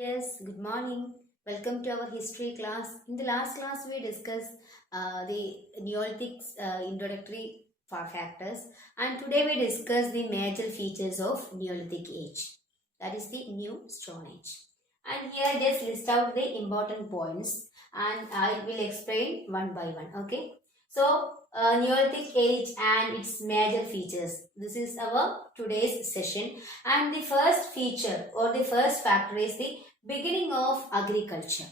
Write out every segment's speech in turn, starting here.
Yes, good morning. Welcome to our history class. In the last class, we discussed the Neolithic introductory factors, and today we discuss the major features of Neolithic age. That is the New Stone Age. And here, just list out the important points, and I will explain one by one. Okay. So, Neolithic age and its major features. This is our today's session, and the first feature or the first factor is the beginning of agriculture.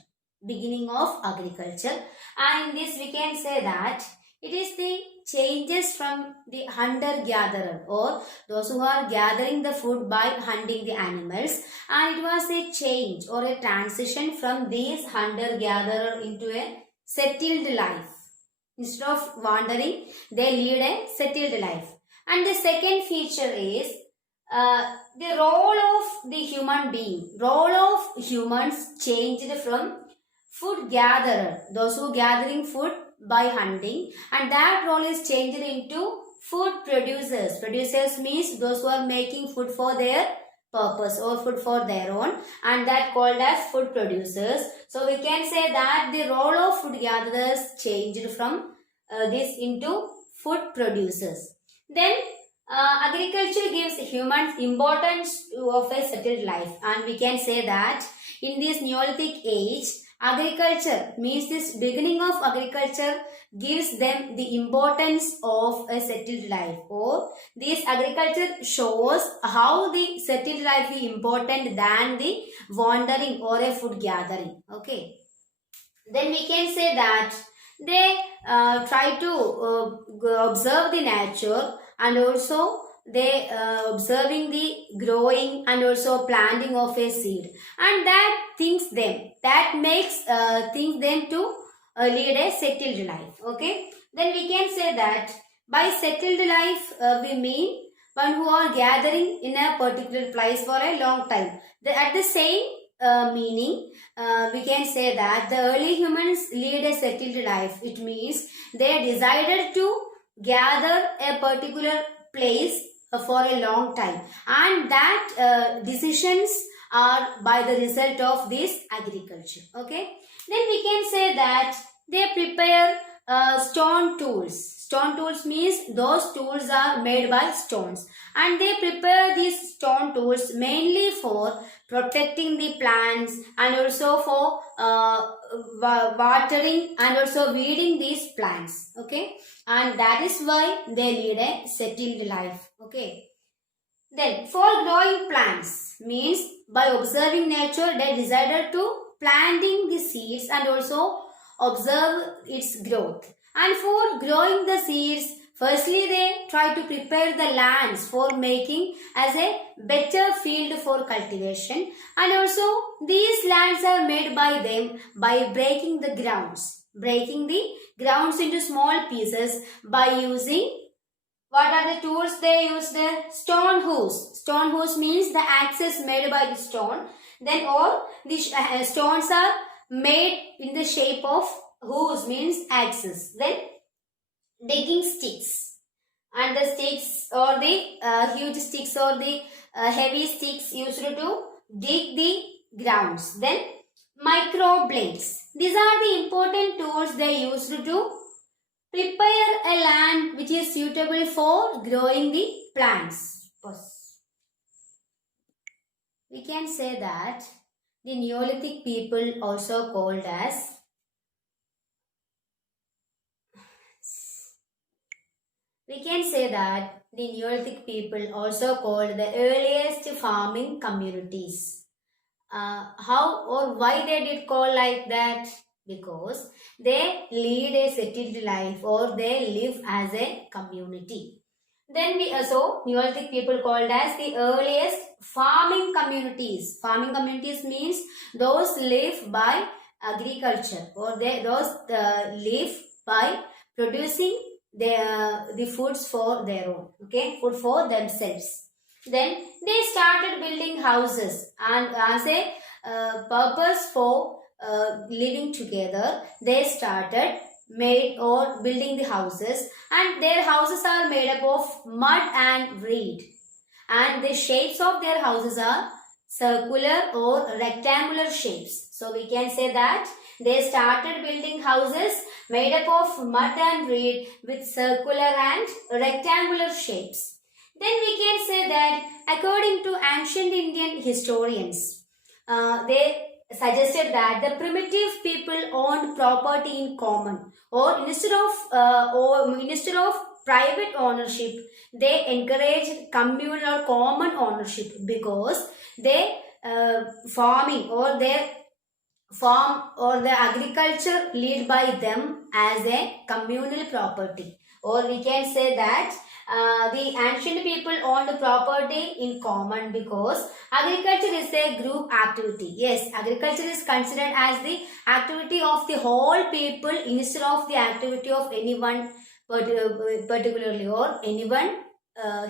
Beginning of agriculture, and in this we can say that it is the changes from the hunter gatherer or those who are gathering the food by hunting the animals, and it was a change or a transition from these hunter gatherer into a settled life. Instead of wandering, they lead a settled life. And the second feature is the role of the human being. Role of humans changed from food gatherer, those who gathering food by hunting, and that role is changed into food producers. Producers means those who are making food for their purpose or food for their own, and that called as food producers. So we can say that the role of food gatherers changed from this into food producers. Then agriculture gives humans importance of a settled life, and we can say that in this Neolithic age, agriculture means this beginning of agriculture gives them the importance of a settled life, or this agriculture shows how the settled life is important than the wandering or a food gathering. Okay, then we can say that they try to observe the nature, and also they observing the growing and also planting of a seed, and that makes things them to lead a settled life. Okay, then we can say that by settled life we mean one who are gathering in a particular place for a long time. At the same meaning, we can say that the early humans lead a settled life. It means they decided to gather a particular place for a long time, and that decisions are by the result of this agriculture. Okay, then we can say that they prepare stone tools. Stone tools means those tools are made by stones, and they prepare these stone tools mainly for protecting the plants and also for watering and also weeding these plants. Okay, and that is why they lead a settled life. Okay, then for growing plants means by observing nature they decided to planting the seeds and also observe its growth. And for growing the seeds, firstly they try to prepare the lands for making as a better field for cultivation, and also these lands are made by them by breaking the grounds. Breaking the grounds into small pieces by using what are the tools they use there? Stone hoes. Stone hoes means the axes made by the stone. Then all these stones are made in the shape of hoes means axes. Then digging sticks, and the sticks or the huge sticks or the heavy sticks used to dig the grounds. Then micro blades. These are the important tools they used to prepare a land which is suitable for growing the plants. We can say that the Neolithic people also called as we can say that the Neolithic people also called the earliest farming communities. How or why they did call like that? Because they lead a settled life or they live as a community. Then we also Neolithic people called as the earliest farming communities. Farming communities means those live by agriculture, or those live by producing the foods for their own. Okay, food for themselves. Then they started building houses, and as a purpose for living together, they started made or building the houses, and their houses are made up of mud and reed, and the shapes of their houses are circular or rectangular shapes. So we can say that they started building houses made up of mud and reed with circular and rectangular shapes. Then we can say that according to ancient Indian historians, they suggested that the primitive people owned property in common, or instead of private ownership, they encouraged communal or common ownership, because they farming or their farm or the agriculture led by them as a communal property. Or we can say that the ancient people owned property in common, because agriculture is a group activity. Yes, agriculture is considered as the activity of the whole people instead of the activity of anyone particularly, or anyone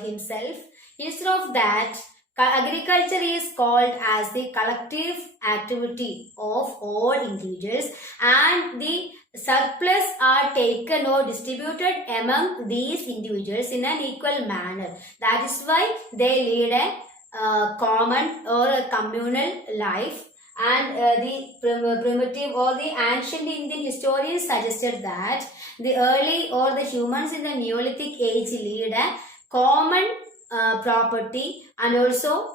himself. Instead of that, agriculture is called as the collective activity of all individuals, and the surplus are taken or distributed among these individuals in an equal manner. That is why they lead a common or a communal life. And the primitive or the ancient Indian historians suggested that the early or the humans in the Neolithic age lead a common property, and also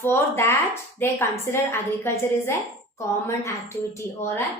for that they consider agriculture is a common activity or a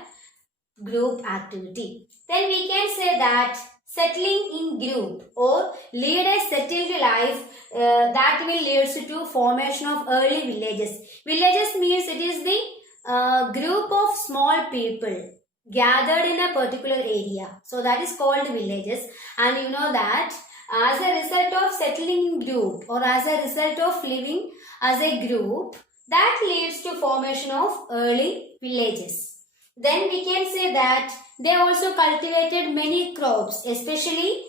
group activity. Then we can say that settling in group or lead a settled life, that will leads to formation of early villages. Villages means it is the group of small people gathered in a particular area. So that is called villages. And you know that as a result of settling in group, or as a result of living as a group, that leads to formation of early villages. Then we can say that they also cultivated many crops, especially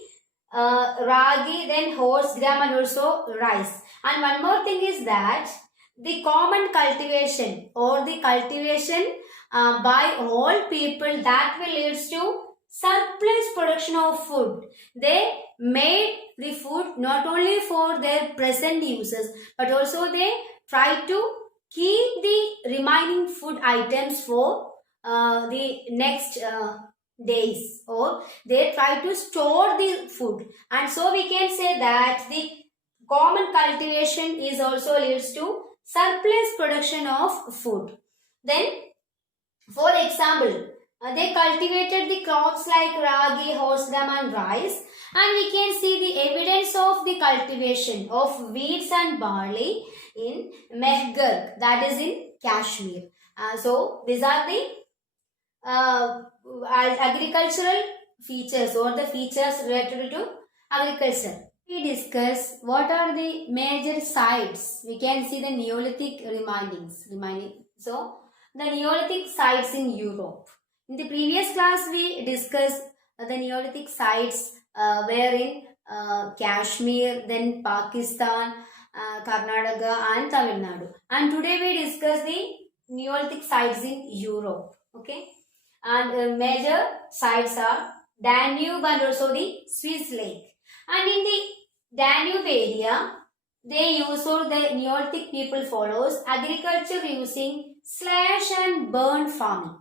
ragi, then horse gram, and also rice. And one more thing is that the common cultivation or the cultivation by all people, that will leads to surplus production of food. They made the food not only for their present uses, but also they try to keep the remaining food items for the next days, or they try to store the food. And so we can say that the common cultivation is also leads to surplus production of food. Then for example, they cultivated the crops like ragi, horse gram, and rice, and we can see the evidence of the cultivation of wheats and barley in Mehgarh, that is in Kashmir. So these are the agricultural features, or the features related to agriculture. We discuss what are the major sites. We can see the Neolithic remaining. So the Neolithic sites in Europe. In the previous class we discussed the Neolithic sites were in Kashmir, then Pakistan, Karnataka, and Tamil Nadu. And today we discuss the Neolithic sites in Europe. Okay. And major sites are Danube and also the Swiss Lake. And in the Danube area, they use, or the Neolithic people follows agriculture using slash and burn farming.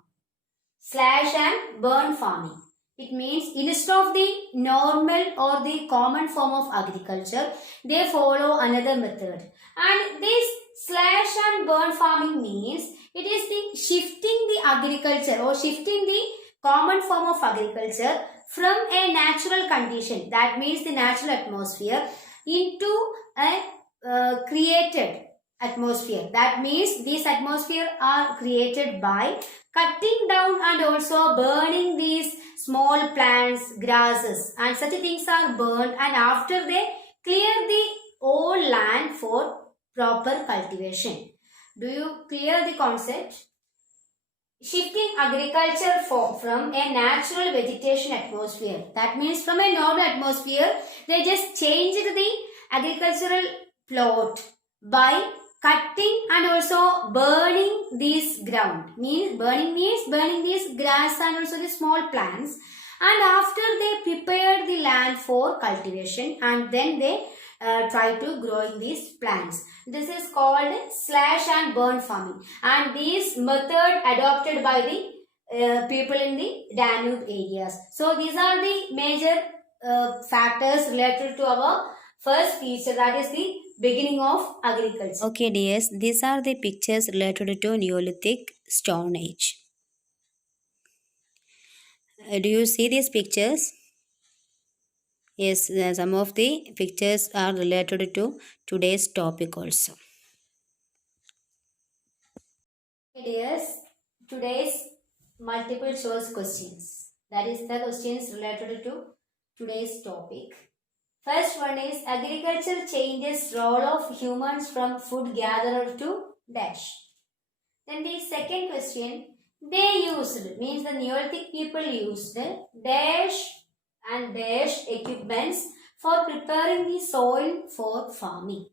Slash and burn farming. It means instead of the normal or the common form of agriculture, they follow another method. And this slash and burn farming means it is the shifting the agriculture, or shifting the common form of agriculture from a natural condition, that means the natural atmosphere, into a created atmosphere. That means these atmosphere are created by cutting down and also burning these small plants, grasses, and such things are burned, and after they clear the old land for proper cultivation. Do you clear the concept? Shifting agriculture from a natural vegetation atmosphere. That means from a normal atmosphere, they just changed the agricultural plot by cutting and also burning this ground. Burning this grass and also the small plants. And after they prepared the land for cultivation, and then they try to growing these plants. This is called slash and burn farming, and this method adopted by the people in the Danube areas. So these are the major factors related to our first feature, that is the beginning of agriculture. Okay dears, these are the pictures related to Neolithic Stone Age. Do you see these pictures? Yes, some of the pictures are related to today's topic also. Dears, today's multiple choice questions. That is the questions related to today's topic. First one is agriculture changes role of humans from food gatherer to dash. Then the second question, they used, means the Neolithic people used dash and dash equipments for preparing the soil for farming.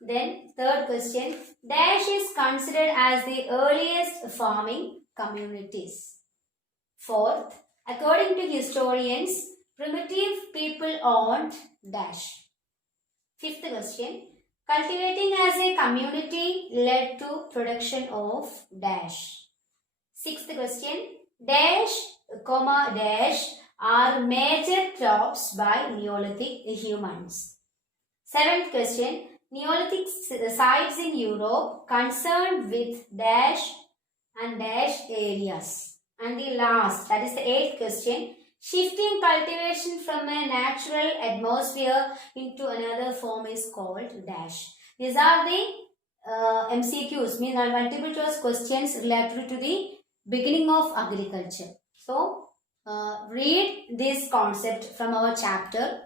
Then third question, dash is considered as the earliest farming communities. Fourth, according to historians, primitive people owned dash. Fifth question, cultivating as a community led to production of dash. Sixth question, dash, comma, dash are major crops by Neolithic humans. Seventh question, Neolithic sites in Europe concerned with dash and dash areas. And the last, that is the eighth question, shifting cultivation from a natural atmosphere into another form is called dash. These are the MCQs, mean multiple choice questions related to the beginning of agriculture. So, read this concept from our chapter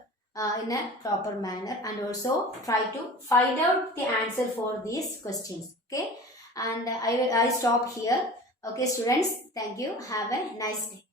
in a proper manner, and also try to find out the answer for these questions. Okay, and I stop here. Okay, students, thank you. Have a nice day.